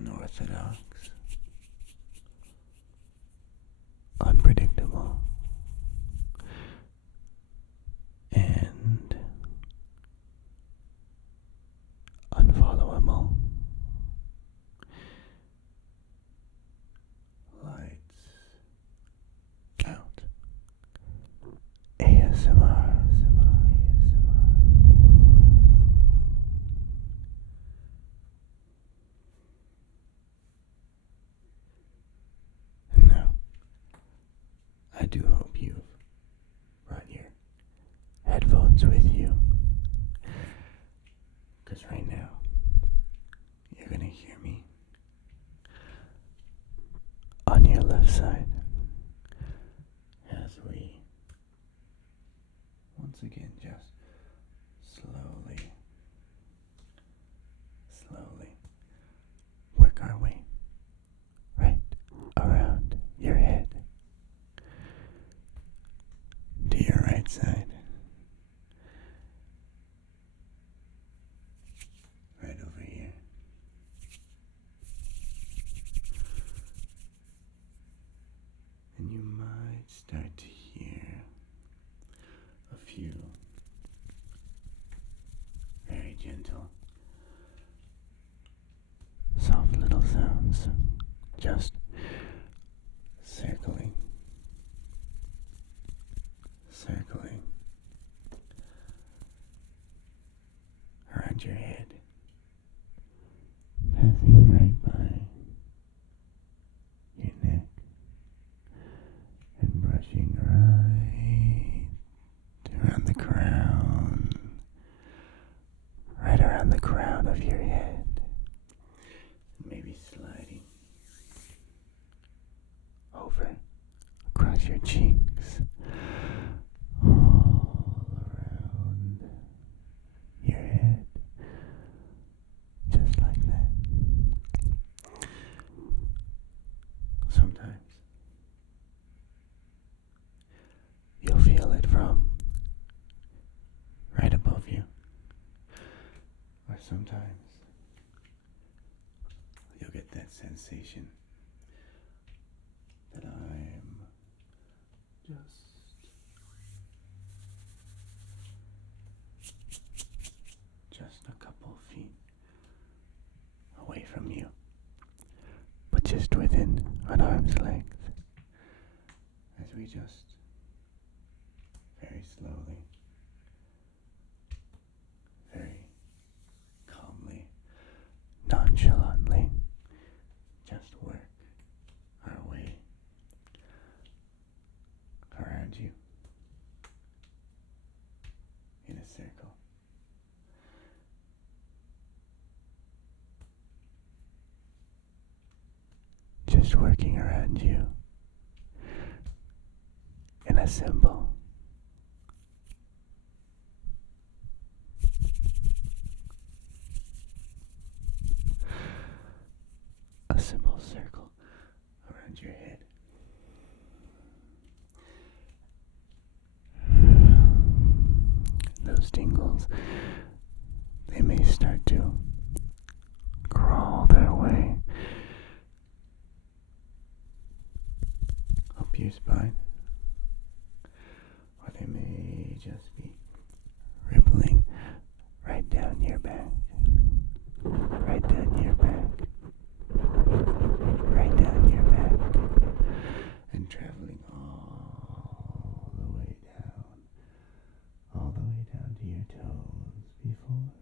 unorthodox, unpredictable, and unfollowable. Lights out. ASMR. And now, I do hope you've brought your headphones with you, because right now, you're going to hear me on your left side as we once again just slowly work our way right around your head to your right side, right over here. And you might start to hear a few very gentle, soft little sounds just circling around your head, passing right by your neck and brushing right around the crown, right around the crown of your head, maybe sliding over across your cheeks, all around your head, just like that. Sometimes you'll feel it from right above you, or sometimes you'll get that sensation that I'm just a couple feet away from you, but just within an arm's length, as we just very slowly, very calmly, nonchalantly just work our way around you in a circle. Just working around you in a symbol. A simple circle around your head. Those tingles, they may start to crawl their way up your spine, or they may just be rippling right down your back, right down your back, right down your back, and traveling all the way down to your toes before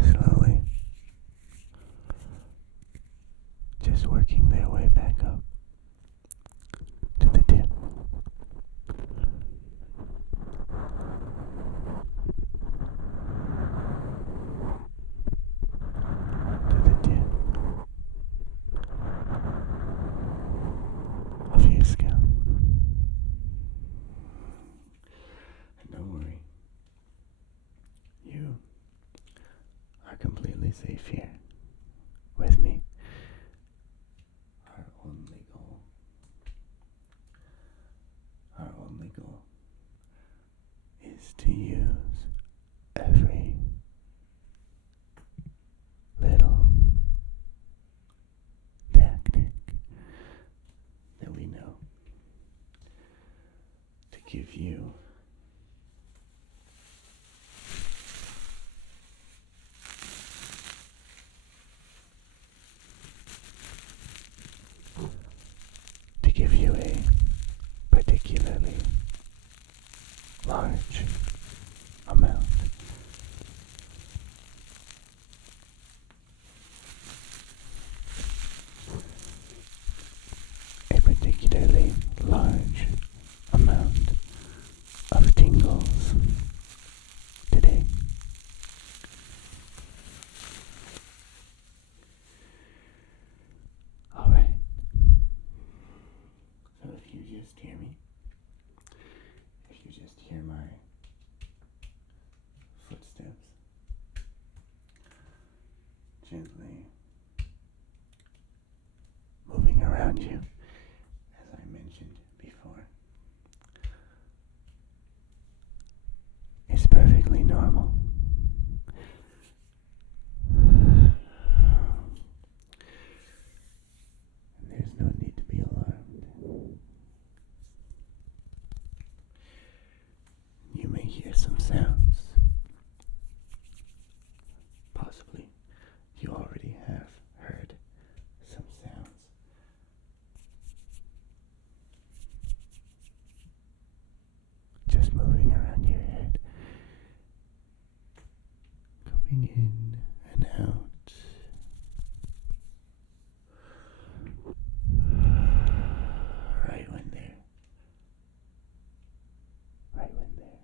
slowly just working their way back up to the tip. Of your scalp. And don't worry, you are completely safe here with me. give you a particularly large amount of tingles today. Alright. So if you just hear me, if you just hear my footsteps gently moving around you, as I mentioned before, it's perfectly normal. And there's no need to be alarmed. You may hear some sounds. Possibly you already have heard some sounds. Just moving around your head, coming in and out. Right when there. Right when there.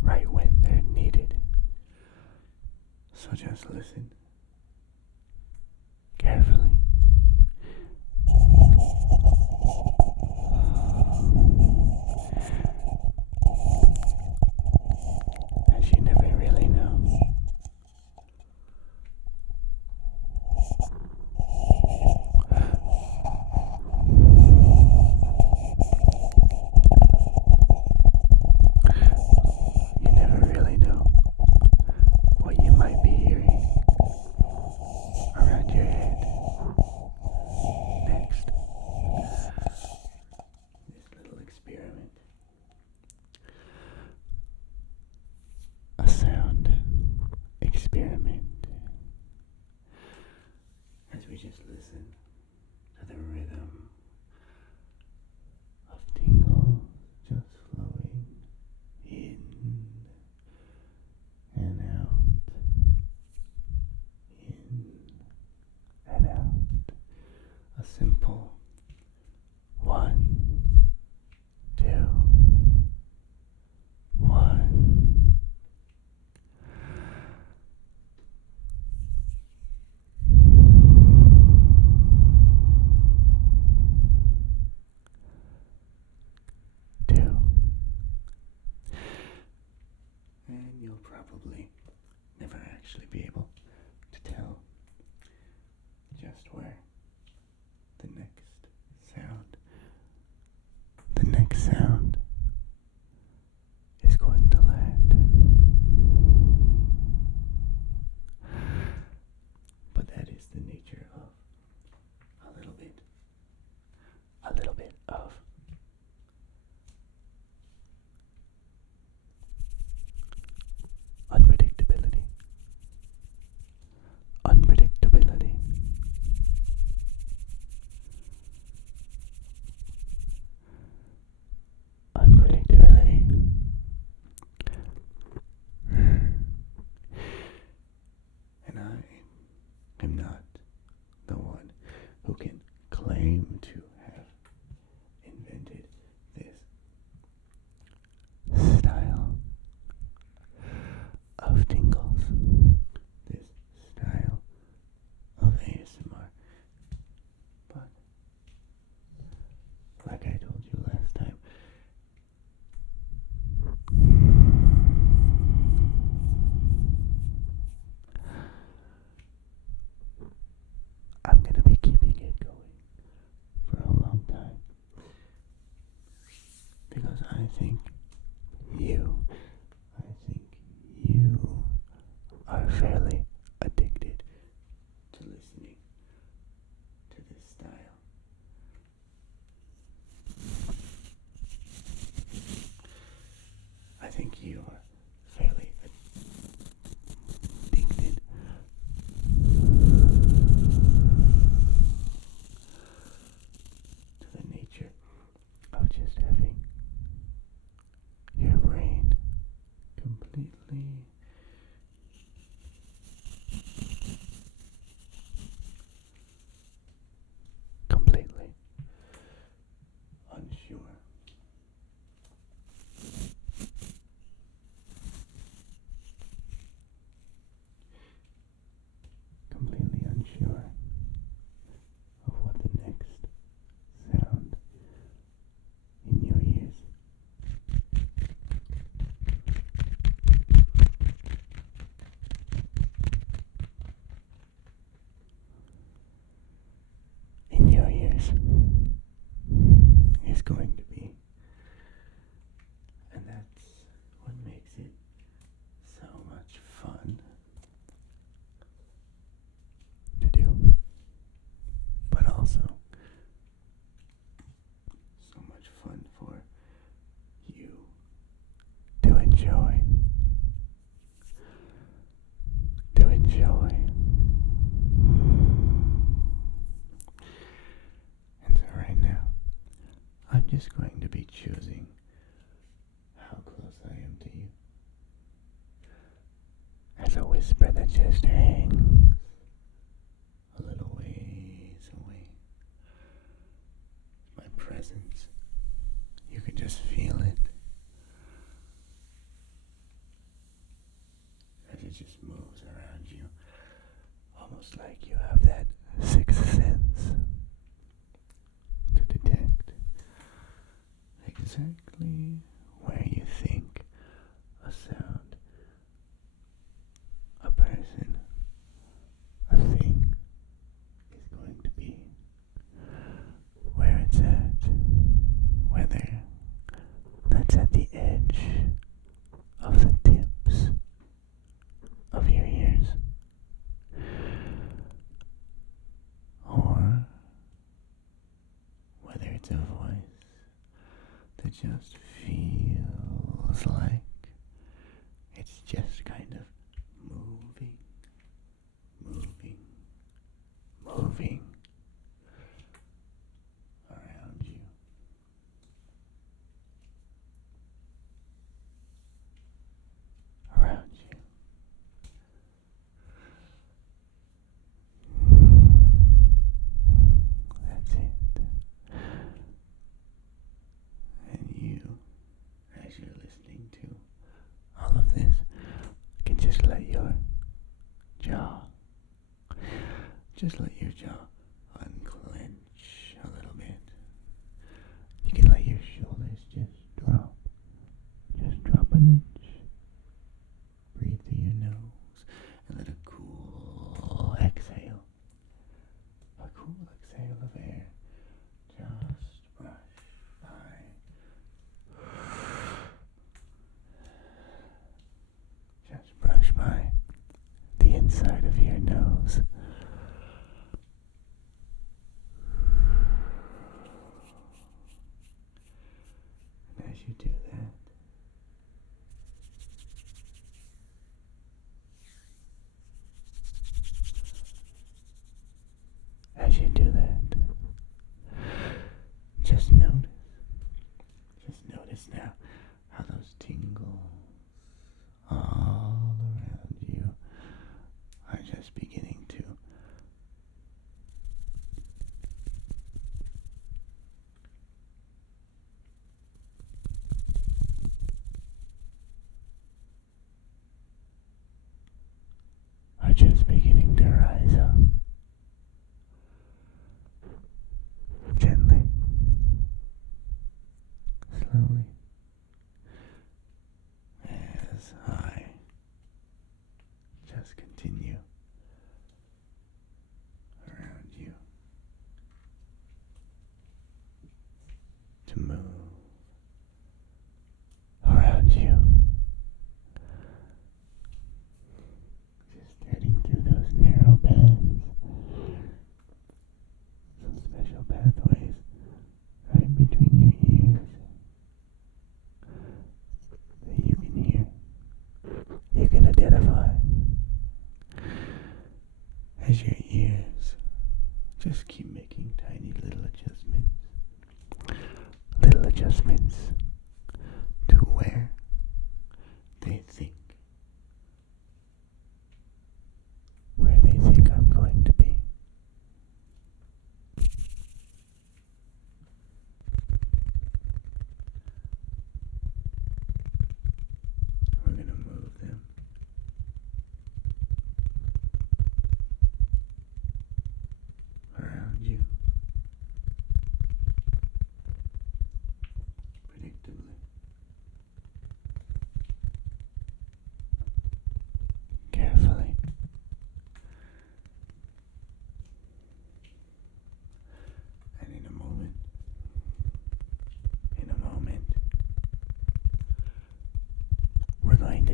Right when they're needed. So just listen carefully. As you never really know. You never really know what you might be hearing around your head next. This little experiment. A sound experiment. As we just listen to the rhythm of tingles just flowing in and out, in and out. A simple 1, 2, 1. And you'll probably never actually be able to tell just where the next sound is going to land. But that is the nature of a little bit of unpredictability. And I am not the one who can claim to have invented this style of tingles, this style of ASMR. But like I told you last time, fairly addicted to listening to this style. I think you are fairly addicted to the nature of just having your brain completely unsure. Completely unsure of what the next sound in your ears is going to be. And that's what makes it so much fun to do, but also so much fun for you to enjoy. And so right now, I'm just going to be choosing how close I am to you, as a whisper that just hangs a little ways away. My presence, you can just feel it as it just moves around you, almost like you have that sixth sense to detect exactly where you think a sound, a person, a thing is going to be, where it's at, whether that's at the edge of the tips of your ears, or whether it's a voice that just feels like it's just kind of moving around you. That's it. And you, as you're listening to all of this, can just let your jaw unclench a little bit. You can let your shoulders just drop an inch. Breathe through your nose and let a cool exhale of air just brush by. Just brush by the inside of your nose. And as you do that, just notice now how those tingles all around you are just beginning to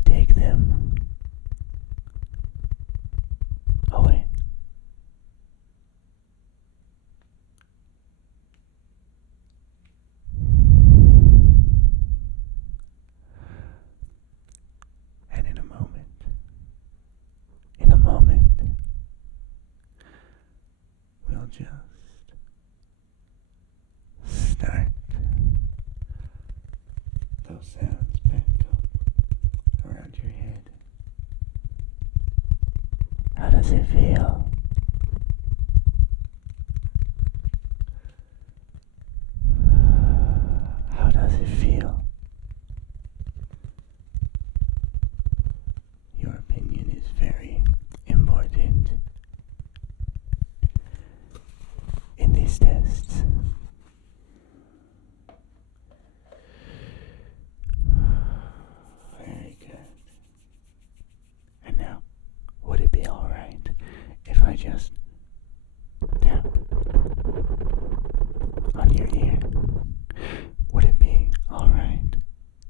take them away. And in a moment, we'll just start those sounds back up around your head. How does it feel? How does it feel? Your opinion is very important in these tests. Very good. And now, would it be alright if I just tap on your ear? Would it be alright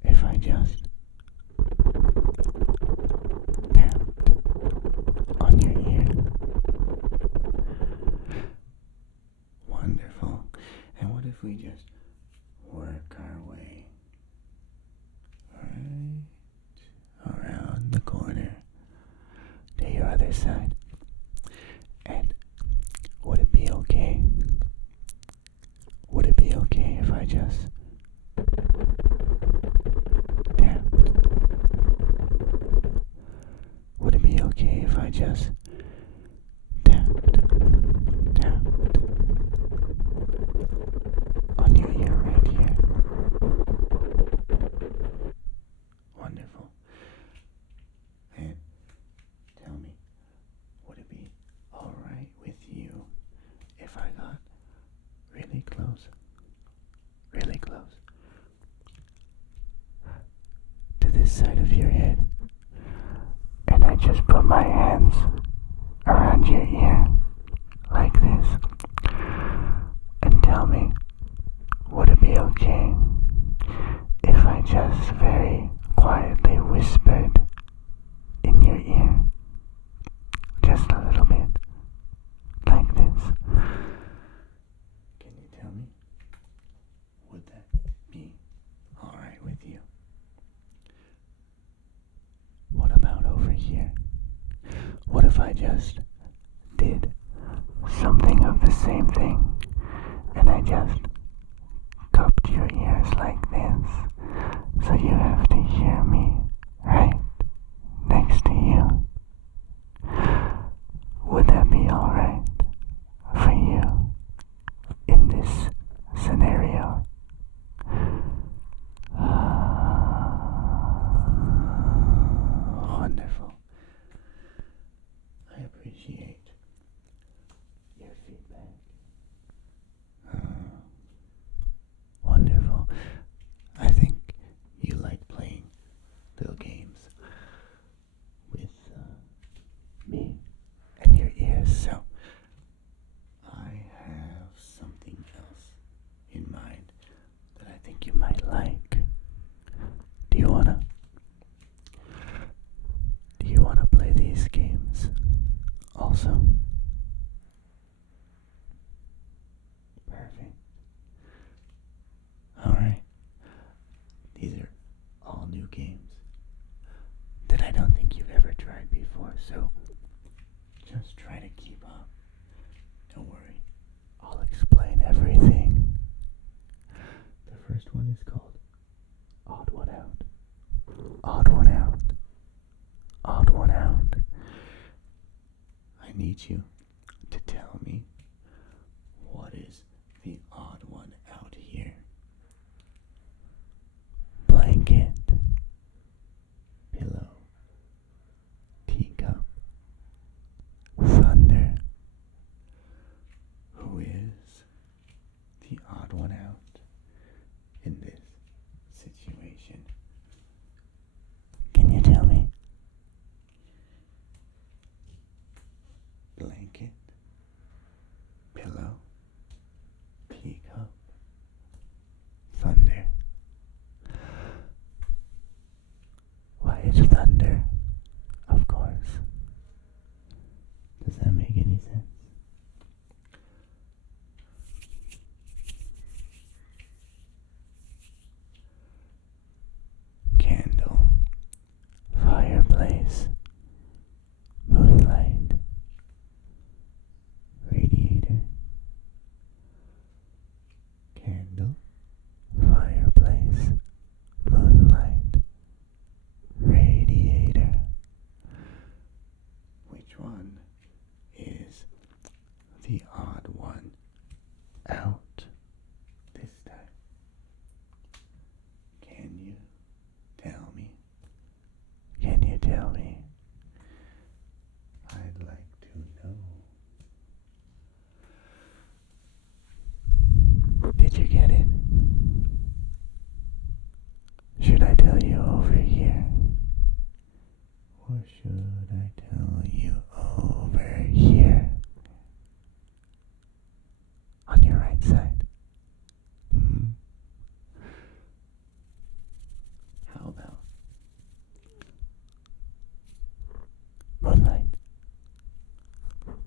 if I just tapped on your ear? Wonderful. And what if we just work our way right around the corner to your other side? And would it be okay? Would it be okay if I just tapped? Would it be okay if I just tapped on your ear right here? Wonderful. And tell me, would it be alright with you if I got really close to this side of your head, and I just put my hands around your ear like this, and tell me, would it be okay if I just very quietly whispered in your ear, just a little bit, like this? Can you tell me, would that be alright with you? What about over here? What if I just did something of the same thing, and I just cupped your ears like this, so you have to hear me right next to you? Would that be alright for you in this scenario? Wonderful. I appreciate your feedback. Wonderful. I think you like playing little games with me and your ears, so I have something else in mind that I think you might like. Do you wanna play these games also? Perfect. Alright. These are all new games that I don't think you've ever tried before, so just try to keep up. Don't worry, I'll explain everything. The first one is called Odd One Out. Odd One Out. Odd One Out. I need you to tell me, what is the odd one out here? Blanket, pillow, teacup, thunder. Who is the odd one out in this situation? Can you tell me? Blanket. It's thunder, of course. Does that make any sense? Candle, fireplace, moonlight, radiator. Candle, fireplace, moonlight, radiator. Which one is the odd one out this time? Can you tell me? Can you tell me? I'd like to know. Did you get it? Should I tell you over here? Or should I tell you over here? On your right side. How about moonlight?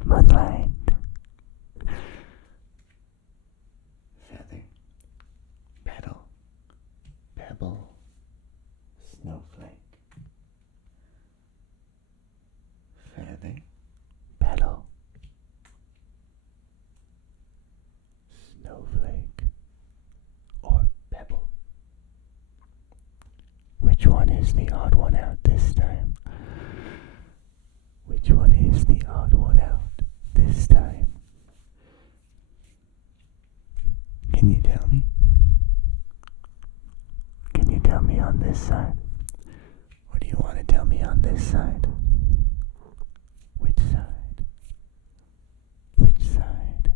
Moonlight. Feather. Petal. Pebble. Snowflake. Feather. Petal. Snowflake. Or pebble. Which one is the odd one out this time? Which one is the odd one out this time? Can you tell me? Can you tell me on this side? Or do you want to tell me on this side? Which side? Which side?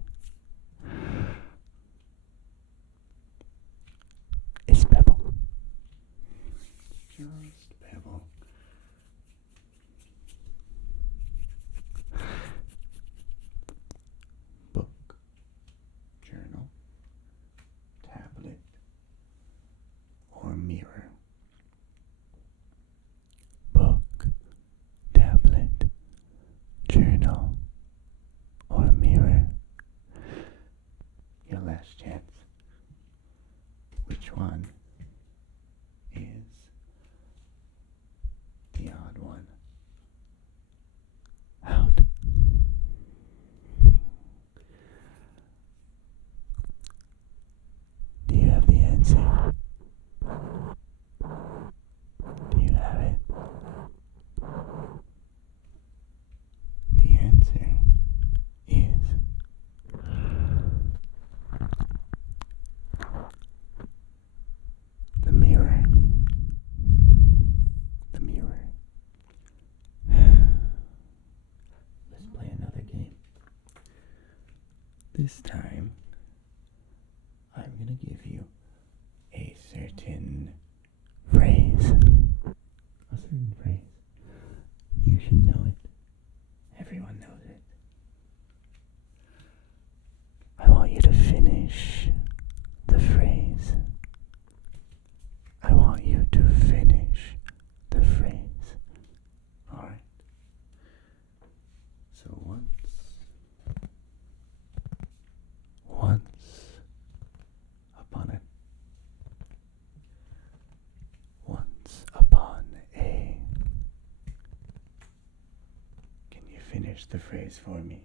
It's pebble. Just pebble. Book, journal, tablet, or mirror. Book, tablet, journal, or mirror. Your last chance. Which one is the odd one out? Do you have the answer? Do you have it? The answer is the mirror. The mirror. Let's play another game. This time, I'm gonna give you a certain phrase. A certain phrase. You should know it. Everyone knows it. I want you to finish the phrase. I want you to finish the phrase. Alright. So once upon a. Can you finish the phrase for me?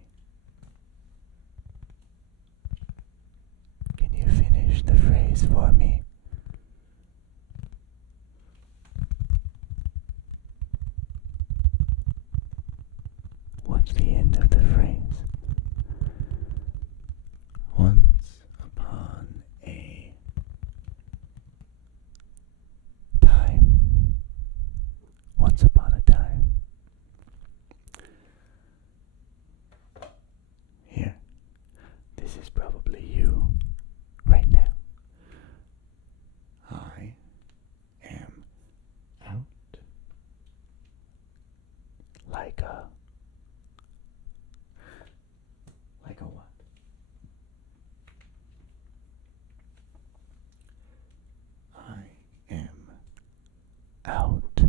Can you finish the phrase for me? What's the end of the phrase? Once upon a time. Once upon a time. Here. This is probably you right now. I am out like a what? I am out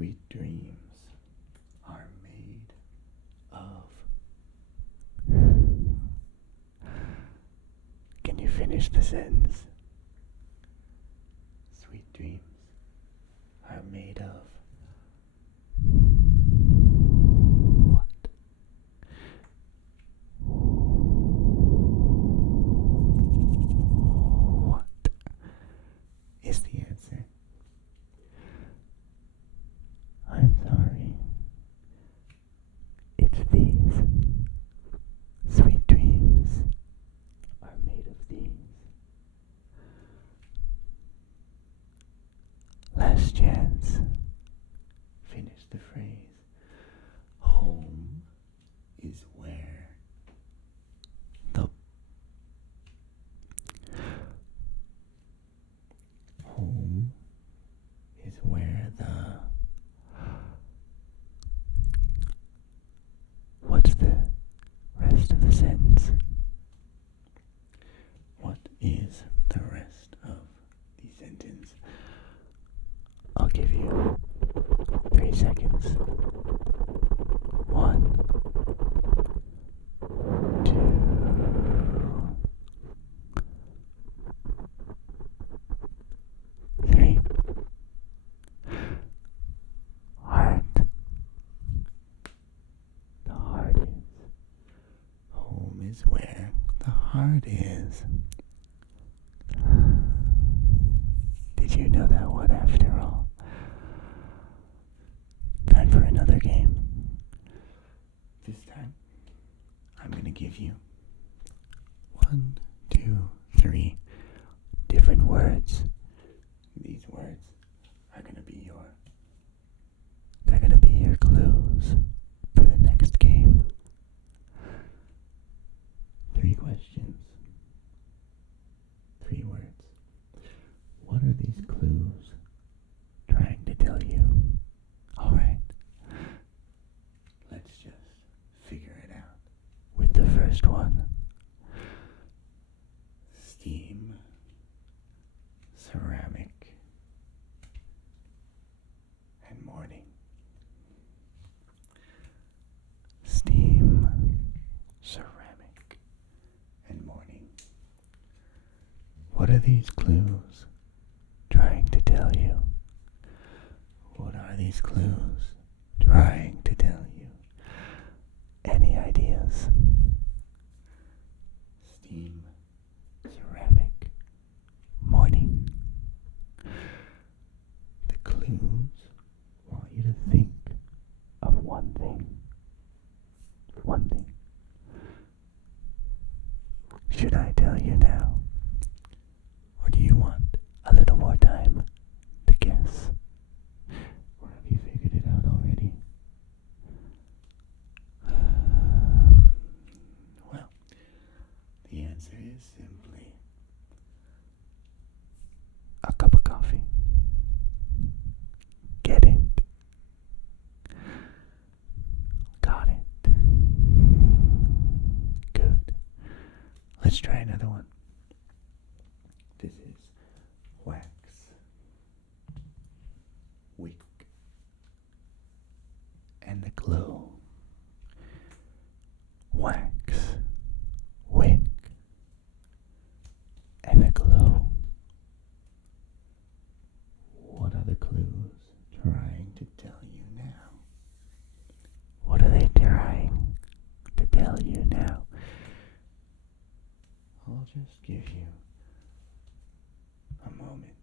Sweet dreams are made of. Can you finish the sentence? Sweet dreams are made of. What? What is the answer? I'm sorry. It's these. Sweet dreams are made of these. Last chance. Finish the phrase. Home is where the home is where the what's the rest of the sentence? What is the rest of the sentence? I'll give you 3 seconds. 1, 2, 3. Heart. The heart is. Home is where the heart is. Did you know that one after all? Time for another game. This time, I'm going to give you 1, 2, 3 different words. These words are going to be your clues for the next game. 3 questions. 3 words. What are these clues trying to tell you? Alright. Let's just figure it out with the first one. Steam, ceramic, and morning. Steam, ceramic, and morning. What are these clues trying to tell you? What are these clues trying to tell you? Any ideas? Steam, ceramic, morning. The clues want you to think of one thing. One thing. Should I tell you now? Or do you want a little more time to guess? Or have you figured it out already? Well, the answer is simply a cup of coffee. Get it? Got it. Good. Let's try another one. This is wax, wick, and the glow. Wax, wick, and a glow. What are the clues trying to tell you now? What are they trying to tell you now? I'll just give you a moment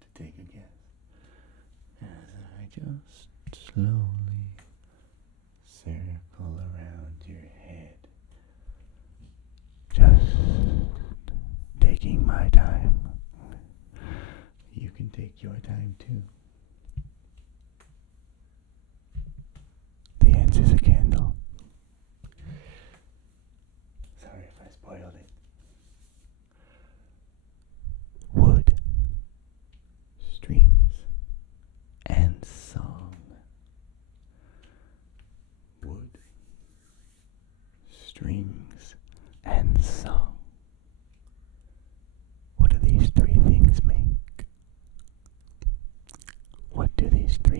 to take a guess as I just slowly circle around your head. Just taking my time. You can take your time too. The answer's a candle. Sorry if I spoiled it. Wood, strings, and song. Wood, strings, and song. What do these 3 things make? What do these 3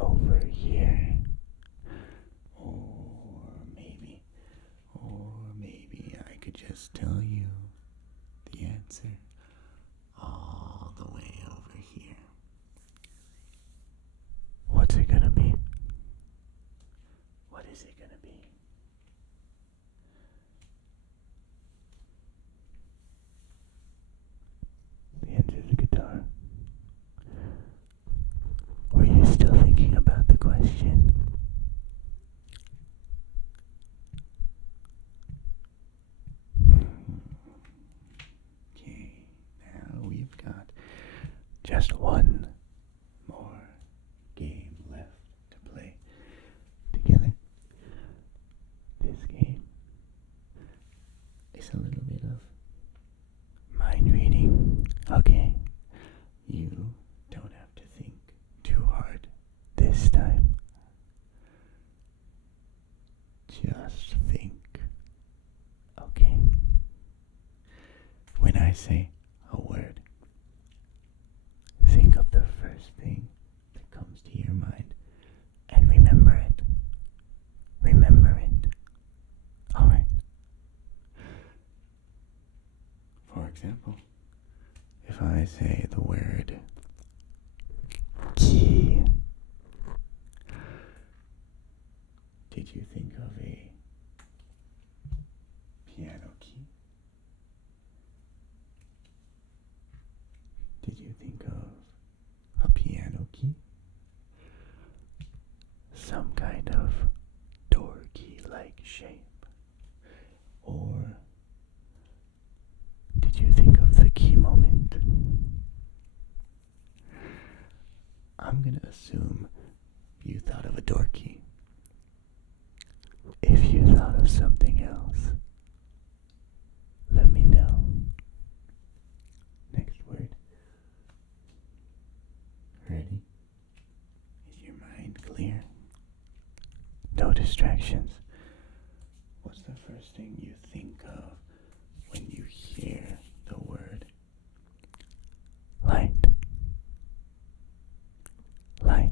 over here. Or maybe I could just tell you the answer all the way over here. What's it gonna be? What is it gonna be? The answer is the guitar. Were you still thinking about the question? Okay, now we've got just one more game left to play together. This game is a little bit of mind reading. Okay, you don't have to think too hard this time. Just think. Okay. When I say a word, think of the first thing that comes to your mind and remember it. Remember it. Alright. For example, if I say the word key, did you think of a piano key? Did you think of a piano key? Some kind of door key-like shape? Or did you think of the key moment? I'm gonna assume you thought of a door key. If you thought of something else, let me know. Next word. Ready? Is your mind clear? No distractions. What's the first thing you think of when you hear the word light? Light.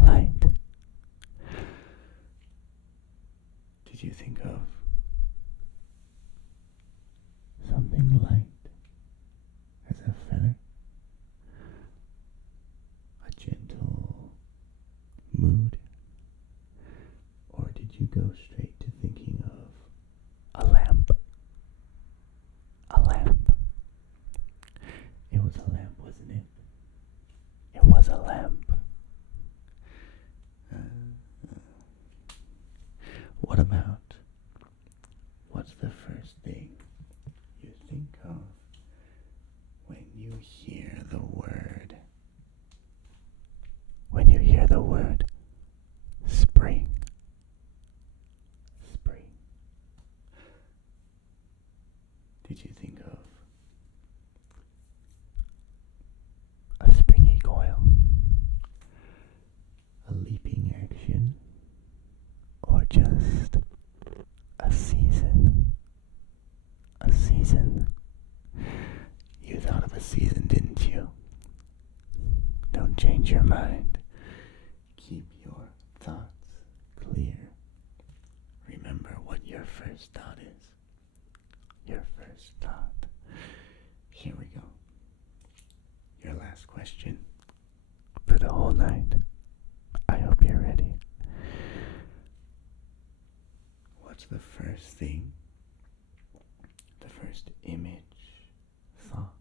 Light. Did you think of something light as a feather? A gentle mood? Or did you go straight to thinking of a lamp? A lamp. It was a lamp, wasn't it? It was a lamp. What about, what's the first thing you think of when you hear the word? When you hear the word spring. Spring. Did you think of a springy coil? A leaping action? Or just a season? A season? You thought of a season, didn't you? Don't change your mind. Keep your thoughts clear. Remember what your first thought is. Your first thought. Here we go. Your last question for the whole night. I hope you're ready. What's the first thing, the first image, thought